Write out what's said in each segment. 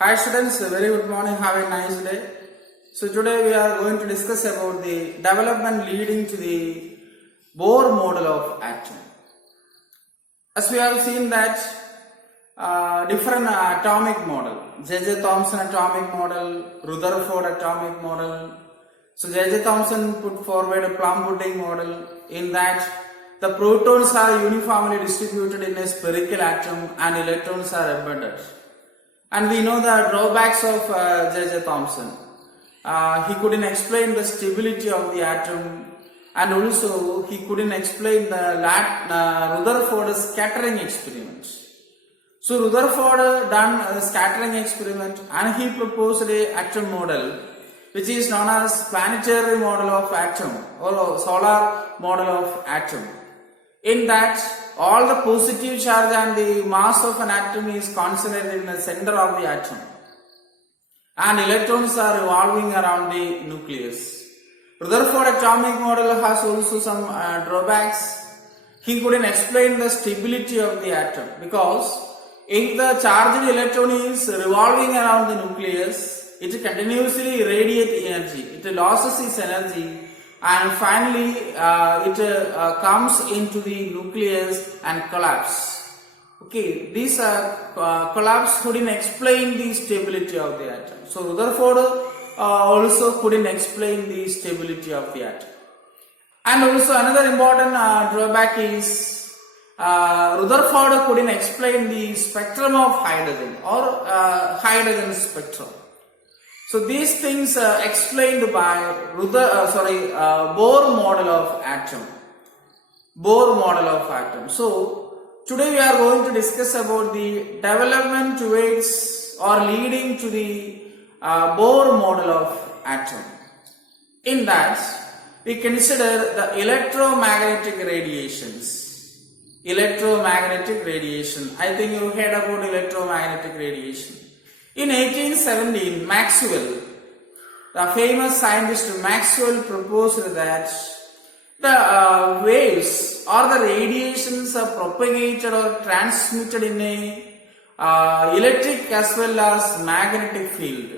Hi students, a very good morning, have a nice day. So today we are going to discuss about the development leading to the Bohr model of atom. As we have seen that different atomic model, J.J. Thomson atomic model, Rutherford atomic model. So J.J. Thomson put forward a plum pudding model in that the protons are uniformly distributed in a spherical atom and electrons are embedded. And we know the drawbacks of J.J. Thomson. He couldn't explain the stability of the atom, and also he couldn't explain the Rutherford scattering experiment. So Rutherford done a scattering experiment and he proposed a atom model which is known as planetary model of atom or solar model of atom. In that all the positive charge and the mass of an atom is concentrated in the center of the atom and electrons are revolving around the nucleus. Rutherford atomic model has also some drawbacks. He couldn't explain the stability of the atom because if the charged electron is revolving around the nucleus, it continuously radiates energy, it loses its energy, and finally it comes into the nucleus and collapse. Okay, this collapse couldn't explain the stability of the atom. So Rutherford also couldn't explain the stability of the atom. And also another important drawback is Rutherford couldn't explain the spectrum of hydrogen or hydrogen spectrum. So these things explained by Bohr model of atom. Bohr model of atom. So today we are going to discuss about the development towards or leading to the Bohr model of atom. In that we consider the electromagnetic radiations. Electromagnetic radiation. I think you heard about electromagnetic radiation. In 1817, Maxwell, the famous scientist Maxwell, proposed that the waves or the radiations are propagated or transmitted in a electric as well as magnetic field.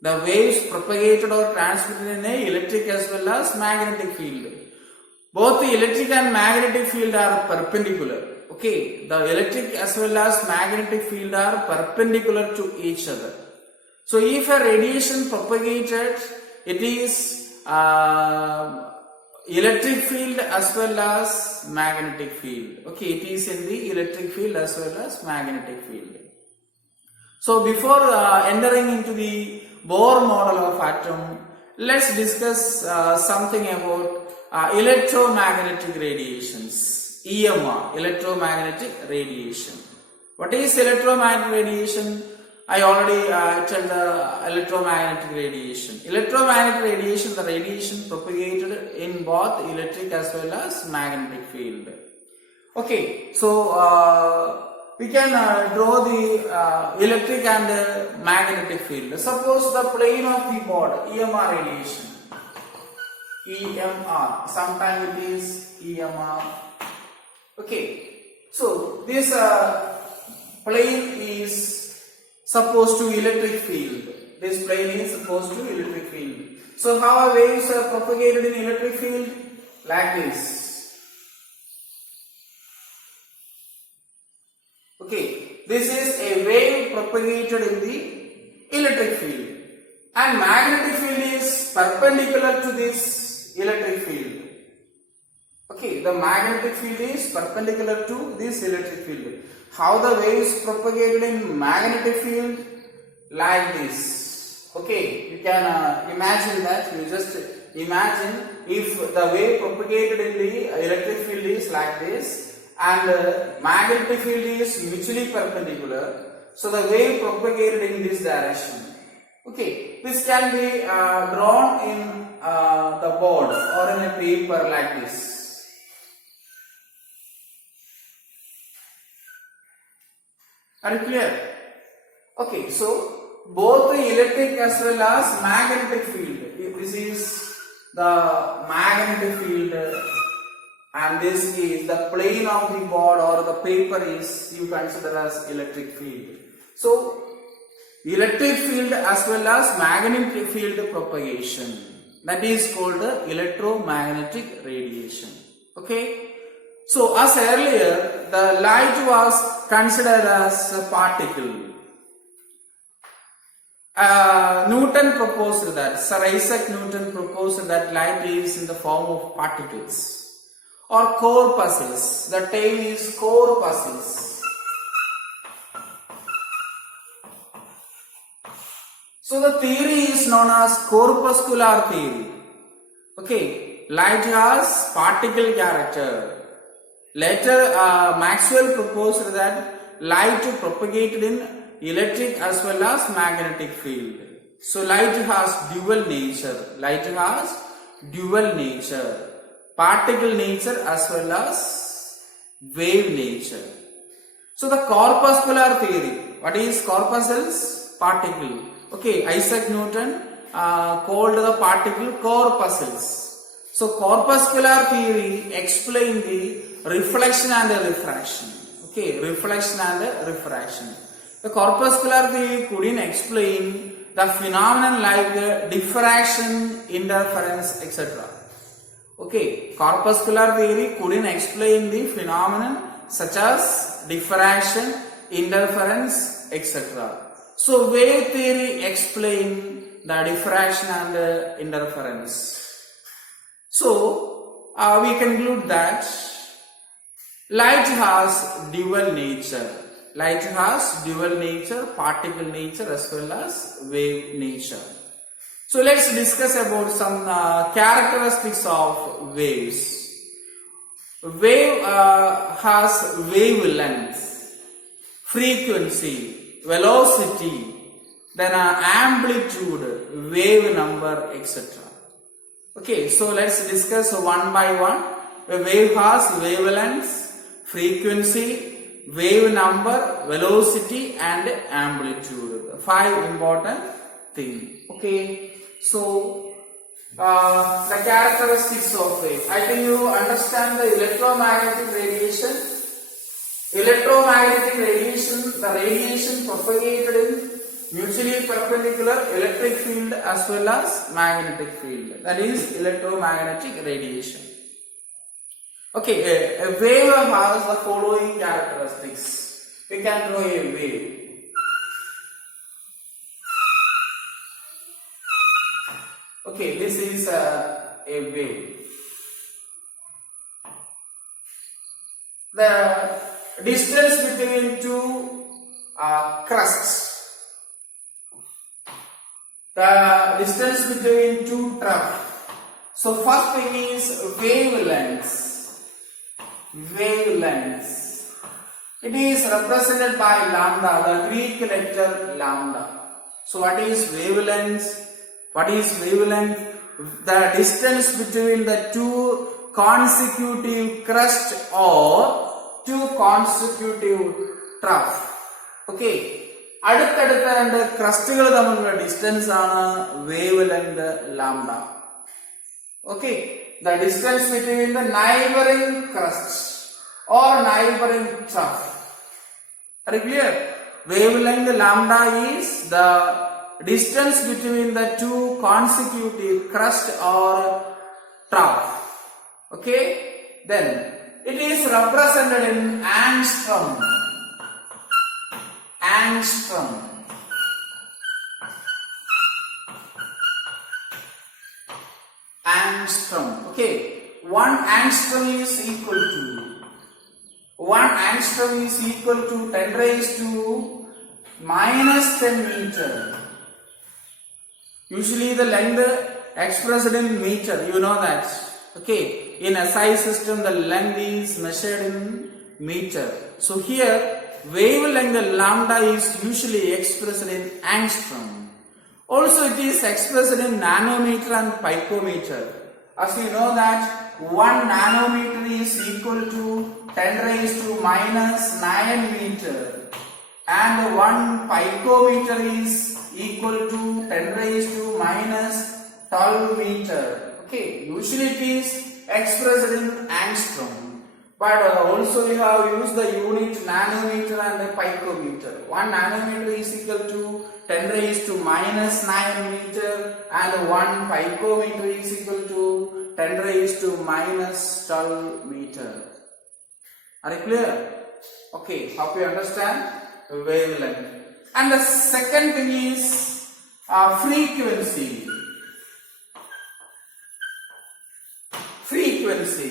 The waves propagated or transmitted in a electric as well as magnetic field. Both the electric and magnetic field are perpendicular. Okay, the electric as well as magnetic field are perpendicular to each other. So if a radiation propagated, it is electric field as well as magnetic field. Okay, it is in the electric field as well as magnetic field. So before entering into the Bohr model of atom, let's discuss something about electromagnetic radiations. EMR, electromagnetic radiation. What is electromagnetic radiation? I already told the electromagnetic radiation. Electromagnetic radiation, the radiation propagated in both electric as well as magnetic field. Okay, so we can draw the electric and magnetic field. Suppose the plane of the board, EMR radiation. EMR, sometimes it is EMR. Okay, so this plane is supposed to electric field. This plane is supposed to electric field. So how are waves are propagated in electric field? Like this. Okay, this is a wave propagated in the electric field, and magnetic field is perpendicular to this electric field. Okay, the magnetic field is perpendicular to this electric field. How the waves propagated in magnetic field? Like this. Okay, you can imagine that. You just imagine if the wave propagated in the electric field is like this and magnetic field is mutually perpendicular. So the wave propagated in this direction. Okay, this can be drawn in the board or in a paper like this. Are you clear? Okay, so both the electric as well as magnetic field. This is the magnetic field and this is the plane of the board or the paper is you consider as electric field. So electric field as well as magnetic field propagation. That is called electromagnetic radiation. Okay. So as earlier, the light was considered as a particle. Newton proposed that, Sir Isaac Newton proposed that light is in the form of particles or corpuscles. The term is corpuscles. So the theory is known as corpuscular theory. Okay, light has particle character. Later, Maxwell proposed that light propagated in electric as well as magnetic field. So light has dual nature. Light has dual nature. Particle nature as well as wave nature. So the corpuscular theory. What is corpuscles? Particle. Okay, Isaac Newton called the particle corpuscles. So corpuscular theory explained the reflection and the refraction. Okay, reflection and refraction. The corpuscular theory couldn't explain the phenomenon like diffraction, interference, etc. Okay, corpuscular theory couldn't explain the phenomenon such as diffraction, interference, etc. So wave theory explain the diffraction and interference. So we conclude that light has dual nature. Light has dual nature, particle nature as well as wave nature. So let's discuss about some characteristics of waves. Wave has wavelength, frequency, velocity, then amplitude, wave number, etc. Okay, so let's discuss one by one. A wave has wavelength, frequency, wave number, velocity and amplitude. 5 important things. Okay, so the characteristics of wave. I think you understand the electromagnetic radiation. Electromagnetic radiation, the radiation propagated in mutually perpendicular electric field as well as magnetic field. That is electromagnetic radiation. Okay, a wave has the following characteristics. We can draw a wave. Okay, this is a wave. The distance between two crusts. The distance between two troughs. So first thing is wavelengths. Wavelengths. It is represented by lambda, the Greek letter lambda. So what is wavelengths? What is wavelength? The distance between the two consecutive crusts or two consecutive troughs. Okay. അടുത്തടുത്ത രണ്ട് ക്രസ്റ്റുകൾ തമ്മിലുള്ള distance ആണ് wavelength lambda. Okay. The distance between the neighboring crusts or neighboring trough. Are you clear? Wavelength lambda is the distance between the two consecutive crust or trough. Okay? Then it is represented in angstrom. Angstrom. Angstrom. Okay, 1 angstrom is equal to 10 raised to minus 10 meter. Usually the length expressed in meter, you know that. Okay, in SI system the length is measured in meter. So here wavelength lambda is usually expressed in angstrom. Also it is expressed in nanometer and picometer. As you know that 1 nanometer is equal to 10 raised to minus 9 meter and 1 picometer is equal to 10 raised to minus 12 meter. Okay, usually it is expressed in angstrom. But also we have used the unit nanometer and the picometer. 1 nanometer is equal to 10 raised to minus 9 meter, and 1 picometer is equal to 10 raised to minus 12 meter. Are you clear? Okay, hope you understand wavelength. And the second thing is frequency. Frequency.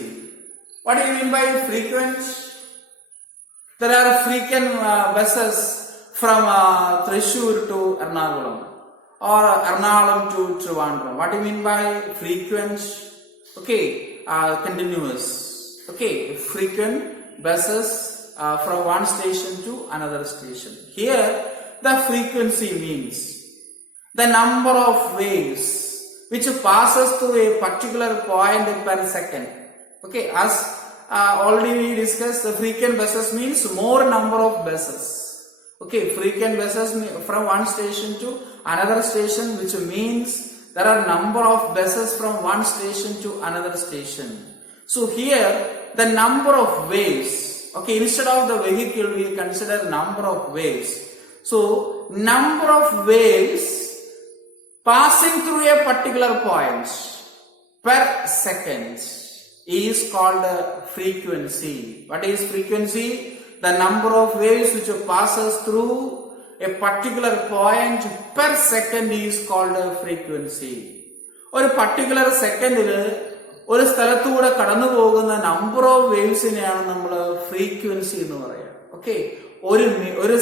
What do you mean by frequency? There are frequent buses from Thrissur to Ernakulam or Ernakulam to Trivandrum. What do you mean by frequency? Okay, continuous. Okay, frequent buses from one station to another station. Here, the frequency means the number of waves which passes through a particular point per second. Okay, as already we discussed, the frequent buses means more number of buses. Okay, frequent buses from one station to another station, which means there are number of buses from one station to another station. So here the number of waves, okay, instead of the vehicle we consider number of waves. So number of waves passing through a particular point per second is called frequency. What is frequency? The number of waves which passes through a particular point per second is called frequency. Or a particular second ഒരു സ്ഥലത്തൂടെ കടന്നു പോകുന്ന number of വേവ്സിനെയാണ് നമ്മൾ frequency എന്ന് പറയുക. Okay, ഒരു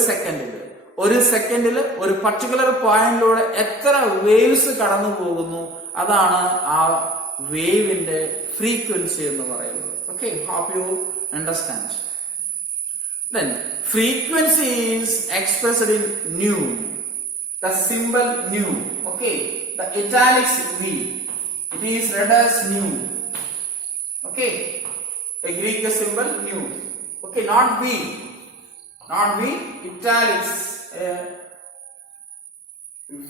സെക്കൻഡിൽ ഒരു particular പോയിന്റിലൂടെ എത്ര വേവ്സ് കടന്നു പോകുന്നു, അതാണ് ആ വേവിന്റെ ഫ്രീക്വൻസി എന്ന് പറയുന്നത്. Okay, hope you understand. Then frequency is expressed in nu. The symbol nu. Okay, the italics V. It is read as nu. Okay, a Greek symbol nu. Okay, not V. Not V. Italics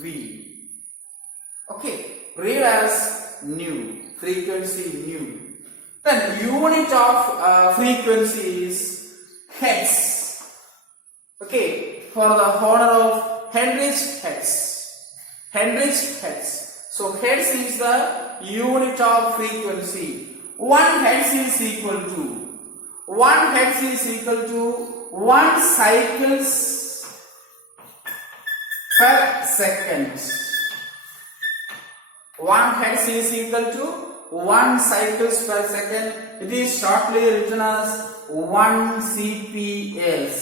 V. Okay, read as nu. Frequency nu. Then unit of frequency is hertz. Okay, for the honor of Heinrich Hertz. Heinrich Hertz. So hertz is the unit of frequency. 1 hertz is equal to 1 cycles per second. 1 hertz is equal to 1 cycles per second. It is shortly written as 1 CPS.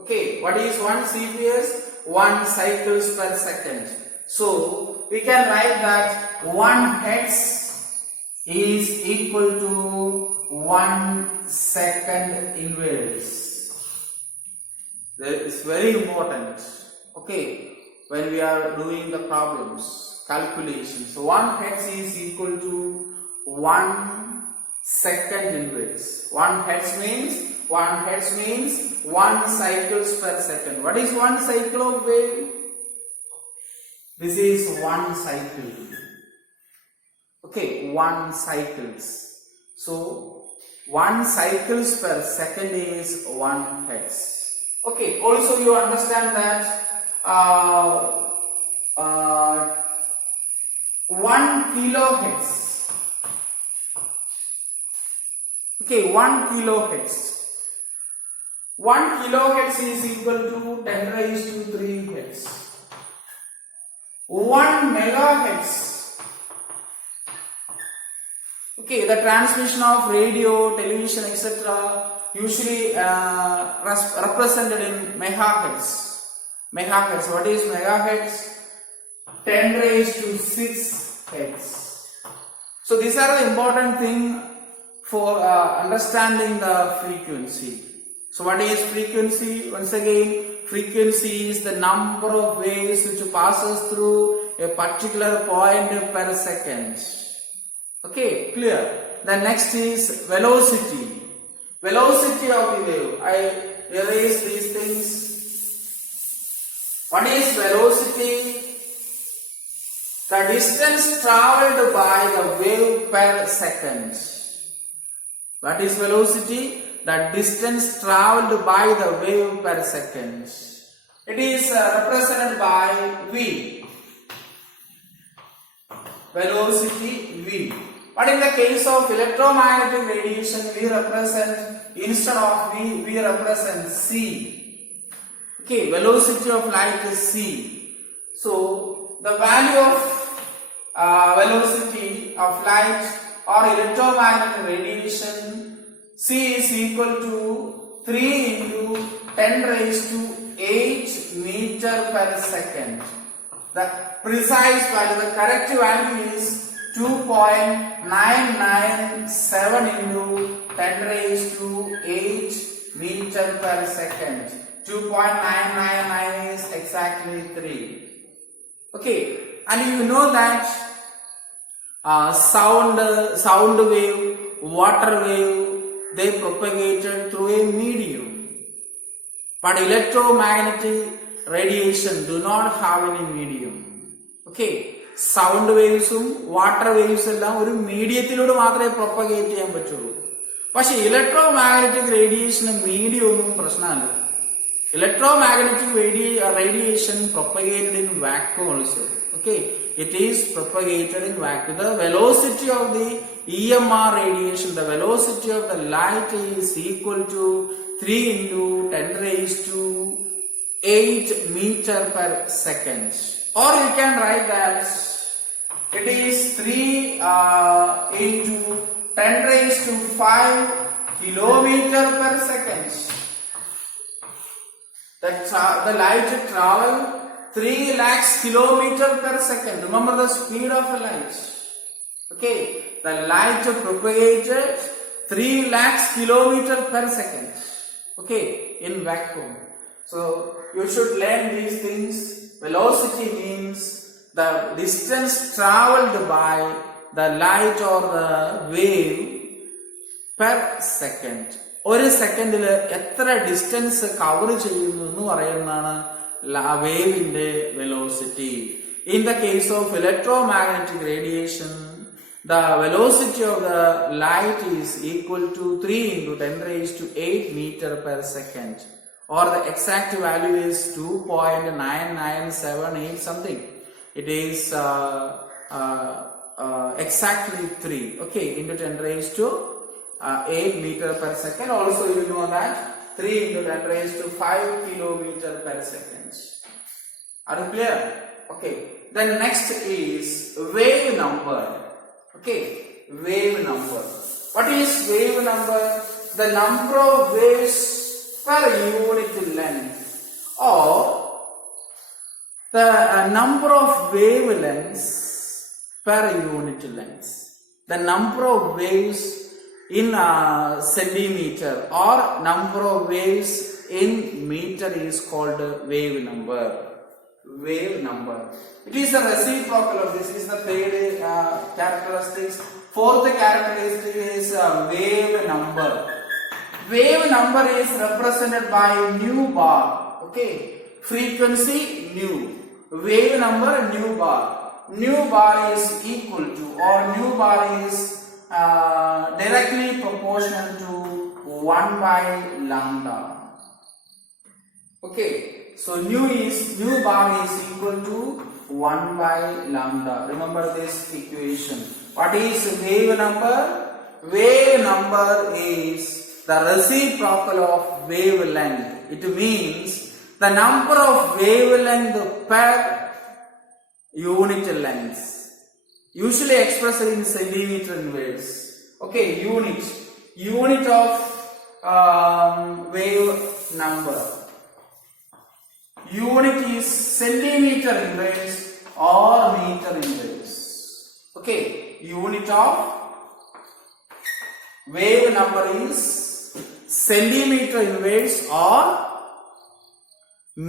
Okay, what is 1 CPS? 1 cycles per second. So we can write that 1 hertz is equal to 1 second inverse. That is very important. Okay, when we are doing the problems, calculations. So 1 hertz is equal to 1 second inverse. 1 hertz means 1 cycles per second. What is 1 cycle of wave? This is 1 cycle. Okay, 1 cycles. So 1 cycles per second is 1 hertz. Okay, also you understand that 1 kilohertz. Okay, 1 kilohertz. 1 kilohertz is equal to 10 raised to 3 hertz. 1 megahertz. Okay, the transmission of radio, television, etc. usually represented in megahertz. Megahertz. What is megahertz? 10 raised to 6 hertz. So these are the important things for understanding the frequency. So what is frequency? Once again, frequency is the number of waves which passes through a particular point per second. Okay, clear? The next is velocity. Velocity of the wave. I erase these things. What is velocity? The distance travelled by the wave per second. What is velocity? The distance travelled by the wave per second. It is represented by V, velocity V. But in the case of electromagnetic radiation, we represent, instead of V, we represent C. Okay, velocity of light is C. So the value of velocity of light or electromagnetic radiation, C is equal to 3 into 10 raised to 8 meter per second. The precise value, the correct value is 2.997 into 10 raised to 8 meter per second. 2.999 is exactly 3. Okay, and you know that sound wave, water wave, they propagated through a medium. But electromagnetic radiation do not have any medium. Okay, sound waves, water waves എല്ലാം ഒരു മീഡിയത്തിലൂടെ മാത്രമേ propagate ചെയ്യാൻ പറ്റുള്ളൂ. പക്ഷെ electromagnetic റേഡിയേഷന് medium ഒന്നും പ്രശ്നമല്ല. Electromagnetic radiation propagated in vacuum also. Okay, it is propagated in vacuum. The velocity of the EMR radiation, the velocity of the light is equal to 3 into 10 raised to 8 meter per second. Or you can write that it is 3 into 10 raised to 5 kilometer per second. The light travel 3 lakhs kilometer per second. Remember the speed of a light. Okay, the light propagated 3 lakhs kilometer per second. Okay, in vacuum. So you should learn these things. Velocity means the distance traveled by the light or the wave per second. ഒരു സെക്കൻഡിൽ എത്ര distance cover ചെയ്യുന്നു എന്ന് പറയുന്നതാണ് വേവിന്റെ velocity. In the case of electromagnetic radiation, the velocity of the light is equal to 3 into 10 raised to 8 meter per second, or the exact value is 2.9978 something. It is exactly 3. Okay, into 10 raised to 8 meter per second. Also you know that 3 into 10 raised to 5 kilometer per second. Are you clear? Okay. Then next is wave number. Okay, wave number. What is wave number? The number of waves per unit length, or the number of wavelengths per unit length. The number of waves in centimeter or number of waves in meter is called wave number. Wave number. It is the reciprocal of this. Is the third characteristics. Fourth characteristic is wave number. Wave number is represented by nu bar. Okay, frequency nu. Wave number nu bar. Nu bar is equal to, or nu bar is directly proportional to 1 by lambda. Okay, so nu bar is equal to 1 by lambda. Remember this equation. What is wave number? Wave number is the reciprocal of wavelength. It means the number of wavelength per unit length, usually expressed in centimeter waves. Okay, unit of wave number. Unit is centimeter in waves or meter in waves. Okay, unit of wave number is centimeter in waves or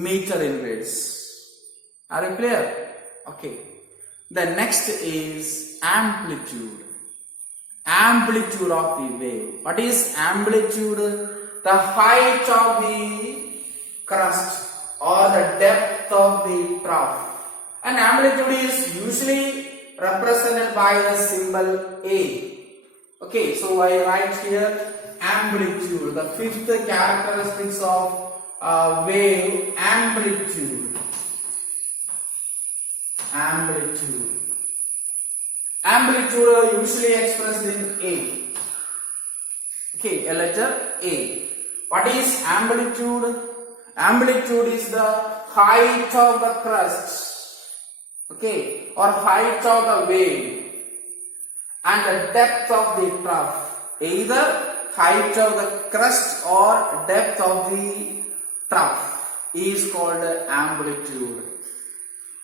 meter in waves. Are you clear? Okay. The next is amplitude. Amplitude of the wave. What is amplitude? The height of the crust or the depth of the trough. And amplitude is usually represented by the symbol A. Okay, so I write here amplitude. The fifth characteristics of wave, amplitude. amplitude. Amplitude usually expressed in A. Okay, a letter A. What is amplitude? Amplitude is the height of the crust, okay, or height of the wave, and the depth of the trough. Either height of the crust or depth of the trough is called amplitude.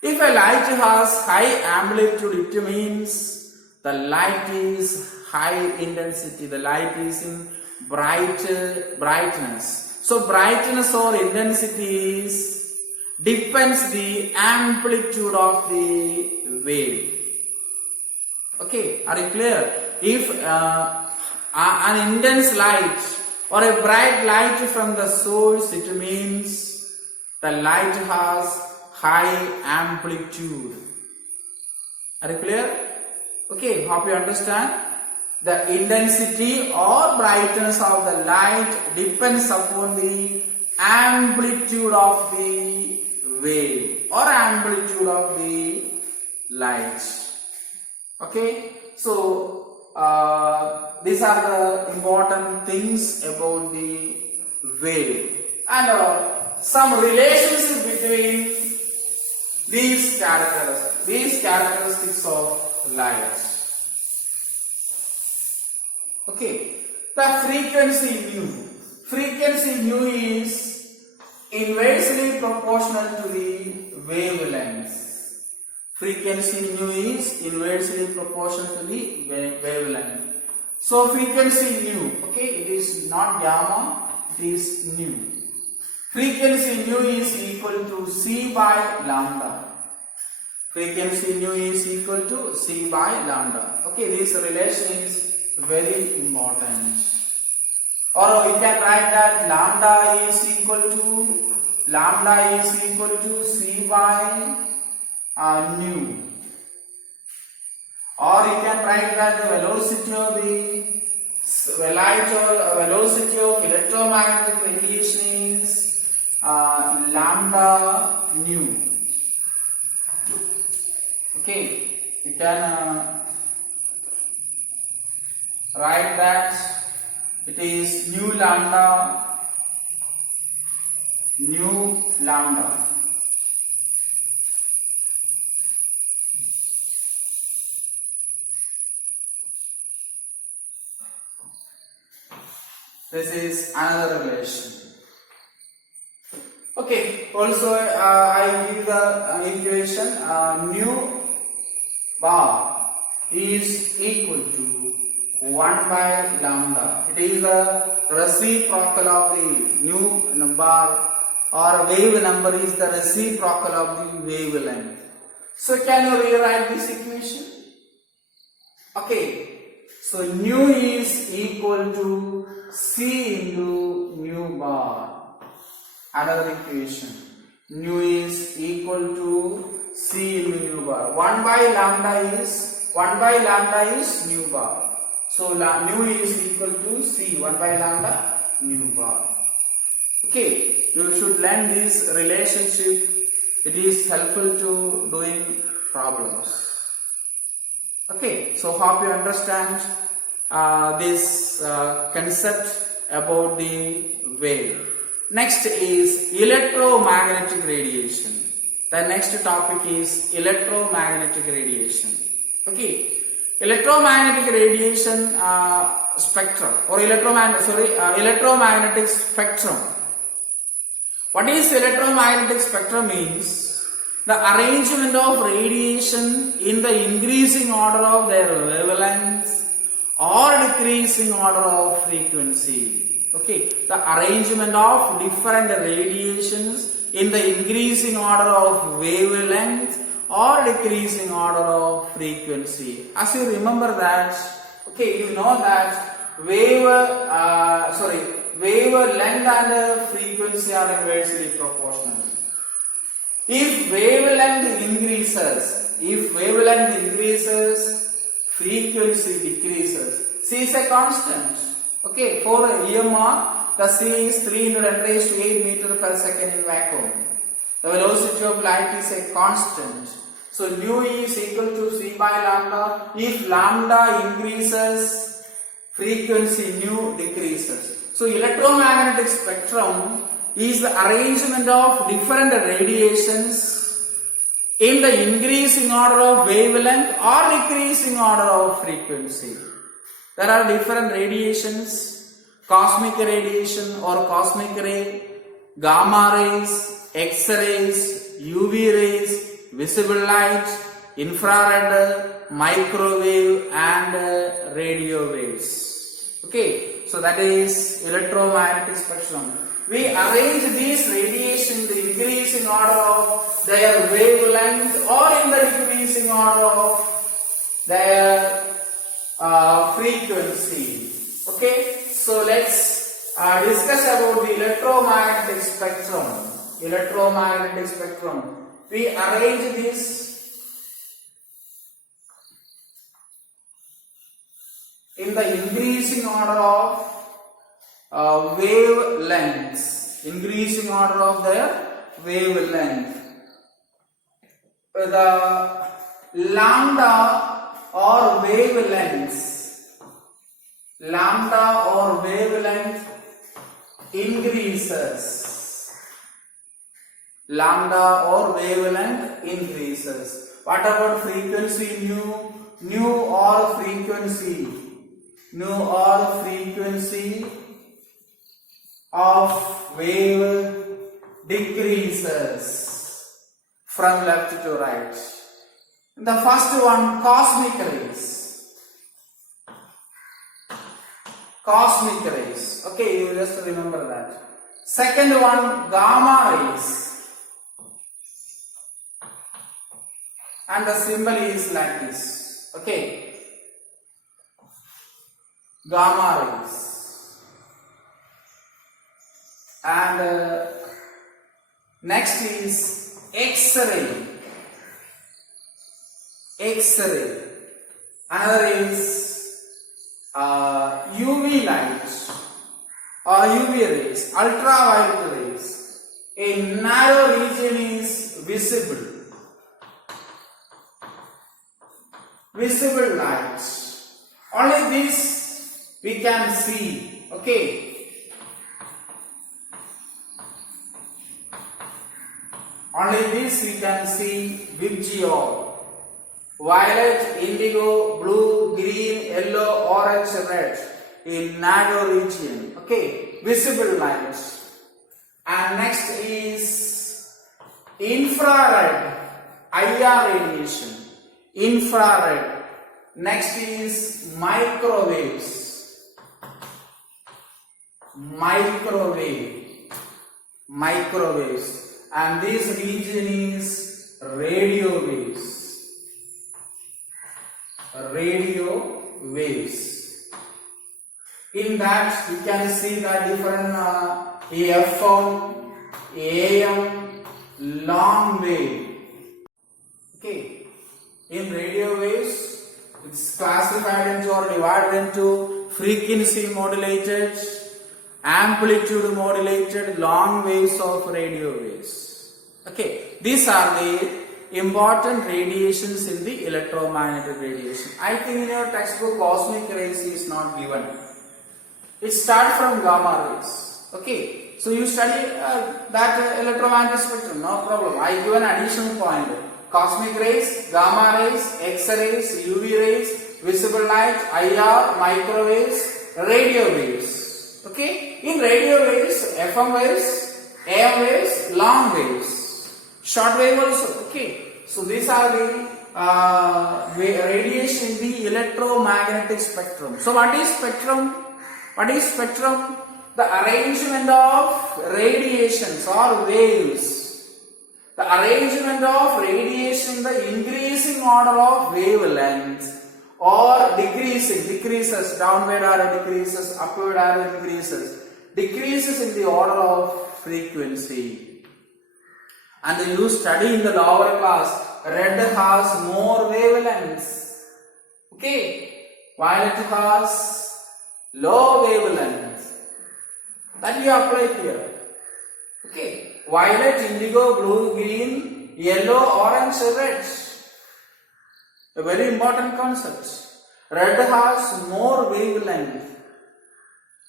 If a light has high amplitude, it means the light is high intensity, the light is in brightness. So brightness or intensity depends the amplitude of the wave. Okay, are you clear? If an intense light or a bright light from the source, it means the light has high amplitude. Are you clear? Okay, hope you understand. The intensity or brightness of the light depends upon the amplitude of the wave or amplitude of the light. Okay, so these are the important things about the wave and some relationship between these characteristics of light. Okay, the frequency nu is inversely proportional to the wavelength. Frequency nu is inversely proportional to the wavelength. So frequency nu, okay, it is not gamma, it is nu. Frequency nu is equal to C by lambda. Frequency nu is equal to C by lambda. Okay, this relation is very important. Or we can write that lambda is equal to C by nu. Or you can write that the velocity of the light or velocity of electromagnetic radiation is lambda nu. Okay, you can write that it is nu lambda. This is another relation. Okay, also I give the equation nu bar is equal to 1 by lambda. It is the reciprocal of the nu bar, or wave number is the reciprocal of the wavelength. So can you rewrite this equation? Okay, so nu is equal to C into nu bar. Another equation, nu is equal to C into nu bar. 1 by lambda is nu bar. So nu is equal to C, 1 by lambda nu bar. Okay, you should learn this relationship. It is helpful to doing problems. Okay, so hope you understand this concept about the wave. Next is electromagnetic radiation. The next topic is electromagnetic radiation. Okay, electromagnetic radiation spectrum or electromagnetic spectrum. What is electromagnetic spectrum means the arrangement of radiation in the increasing order of their wavelength or decreasing order of frequency. Okay, the arrangement of different radiations in the increasing order of wavelength or decreasing order of frequency. As you remember that, okay, you know that wavelength and frequency are inversely proportional. If wavelength increases, frequency decreases. C is a constant. Okay, for EMR, the C is 300 raised to 8 meter per second in vacuum. The velocity of light is a constant. So nu is equal to C by lambda. If lambda increases, frequency nu decreases. So electromagnetic spectrum is the arrangement of different radiations in the increasing order of wavelength or decreasing order of frequency. There are different radiations: cosmic radiation or cosmic ray, gamma rays, X-rays, UV rays, visible light, infrared, microwave and radio waves. Okay, so that is electromagnetic spectrum. We arrange these radiation in the increasing order of their wavelength or in the decreasing order of their frequency. Okay, so let's discuss about the electromagnetic spectrum. Electromagnetic spectrum. We arrange this in the increasing order of wavelengths, increasing order of their wavelength. The lambda or wavelengths, lambda or wavelength increases. Lambda or wavelength increases. What about frequency nu? Nu or frequency? Nu or frequency of wave decreases from left to right. The first one, cosmic rays. Cosmic rays. Okay, you just remember that. Second one, gamma rays. And the symbol is like this. Okay. Gamma rays. And next is X-ray. X-ray. Another is UV light or UV rays, ultraviolet rays. A narrow region is visible. Visible light. Only this we can see. Okay. Only this we can see. VIBGYOR. Violet, indigo, blue, green, yellow, orange, red in narrow region. Okay, visible light. And next is infrared, IR radiation. Infrared. Next is microwaves. Microwaves. And this region is radio waves. Radio waves. In that you can see the different FM, AM, long wave. Okay. In radio waves, it's classified into or divided into frequency modulated, amplitude modulated, long waves of radio waves. Okay. These are the important radiations in the electromagnetic radiation. I think in your textbook cosmic rays is not given. It starts from gamma rays. Okay, so you study that electromagnetic spectrum, no problem. I give an additional point. Cosmic rays, gamma rays, X-rays, UV rays, visible light, IR, microwaves, radio waves. Okay, in radio waves, FM waves, AM waves, long waves. Short wave also. Okay, so these are the radiation in the electromagnetic spectrum. So what is spectrum? What is spectrum? The arrangement of radiations or waves. The arrangement of radiation in the increasing order of wavelength or decreases, downward arrow decreases, upward arrow increases, decreases in the order of frequency. And you study in the lower class, red has more wavelengths. Okay, violet has low wavelengths. That you apply here. Okay, violet, indigo, blue, green, yellow, orange, red. A very important concept. Red has more wavelength.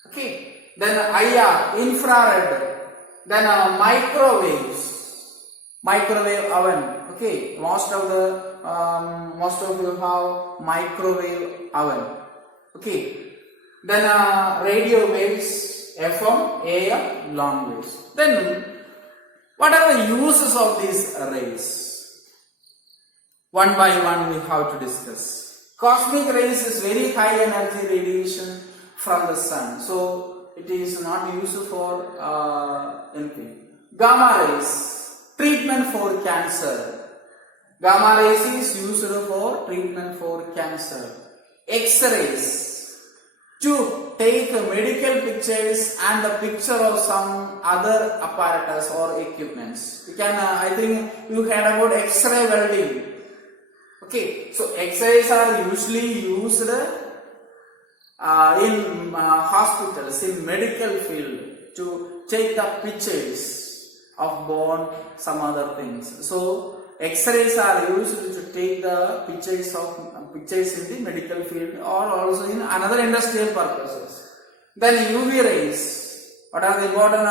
Okay. Then IR, infrared. Then microwave oven. Okay. Most of you have microwave oven. Okay. Then radio waves, FM, AM, long waves. Then what are the uses of these rays? One by one we have to discuss. Cosmic rays is very high energy radiation from the sun. So it is not used for anything. Gamma rays, treatment for cancer. Gamma rays is used for treatment for cancer. X-rays, to take medical pictures and the picture of some other apparatus or equipments. You can, I think you heard about X-ray welding. Okay, so X-rays are usually used in hospitals, in medical field, to take the pictures of bone, some other things. So X-rays are used to take the pictures in the medical field or also in another industrial purposes. Then UV rays. What are the important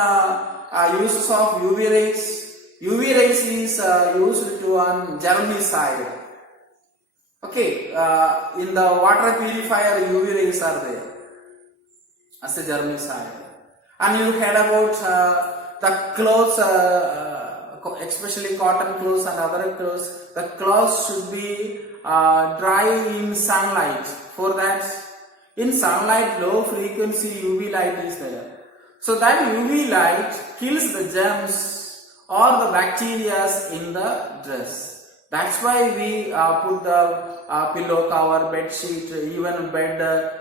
uses of UV rays? UV rays is used to on germicide. Okay, in the water purifier UV rays are there as a germicide. And you heard about the clothes, especially cotton clothes and other clothes. The clothes should be dry in sunlight. For that, in sunlight, low frequency UV light is there. So that UV light kills the germs or the bacteria in the dress. That's why we put the pillow cover, bed sheet, even bed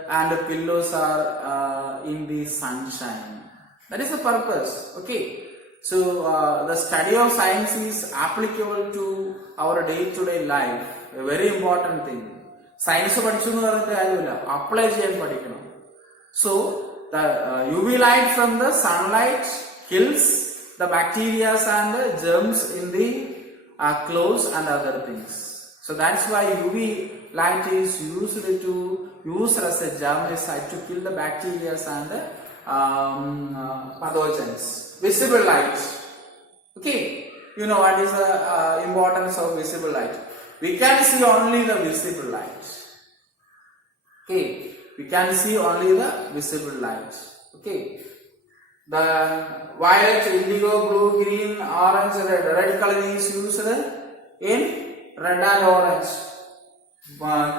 and pillows are in the sunshine. That is the purpose. Okay. So the study of science is applicable to our day-to-day life. A very important thing. Science apply. So the UV light from the sunlight kills the bacteria and the germs in the clothes and other things. So that's why UV light is used as a germicide to kill the bacteria and the pathogens. Visible light. Okay, you know what is the importance of visible light? We can see only the visible light. Okay, we can see only the visible light. Okay. The violet, indigo, blue, green, orange, red. Red color is used in red and orange.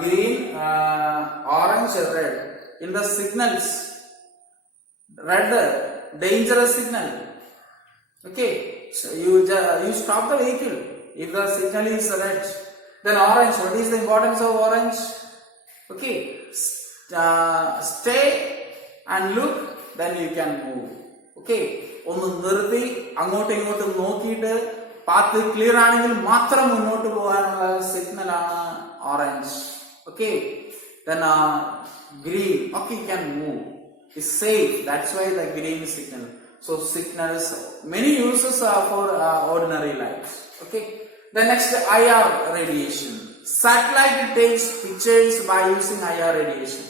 Green, orange, red. In the signals, red, dangerous signal. Okay, so you stop the vehicle if the signal is red. Then orange, what is the importance of orange? Okay, stay and look, then you can move. Okay, ഒന്ന് നിർത്തി അങ്ങോട്ടും ഇങ്ങോട്ടും നോക്കിയിട്ട് path clear ആണെങ്കിൽ മാത്രം മുന്നോട്ട് പോകാനുള്ള signal ആണ് orange. Okay, then green, okay, you can move, it's safe, that's why the green signal. So signals, many uses are for ordinary light. Okay, the next IR radiation. Satellite takes pictures by using IR radiation.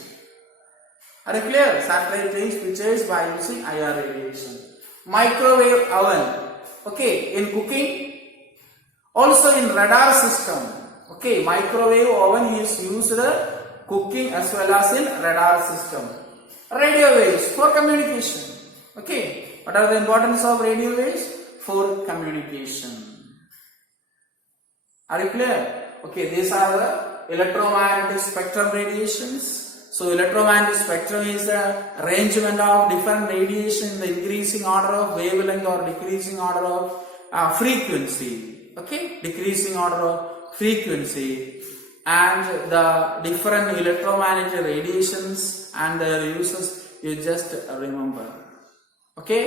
Are you clear? Satellite takes pictures by using IR radiation. Microwave oven. Okay, in cooking, also in radar system. Okay, microwave oven is used cooking as well as in radar system. Radio waves for communication. Okay, what are the importance of radio waves? For communication. Are you clear? Okay, these are the electromagnetic spectrum radiations. So electromagnetic spectrum is the arrangement of different radiation in the increasing order of wavelength or decreasing order of frequency. Okay, decreasing order of frequency, and the different electromagnetic radiations and their uses you just remember. Okay.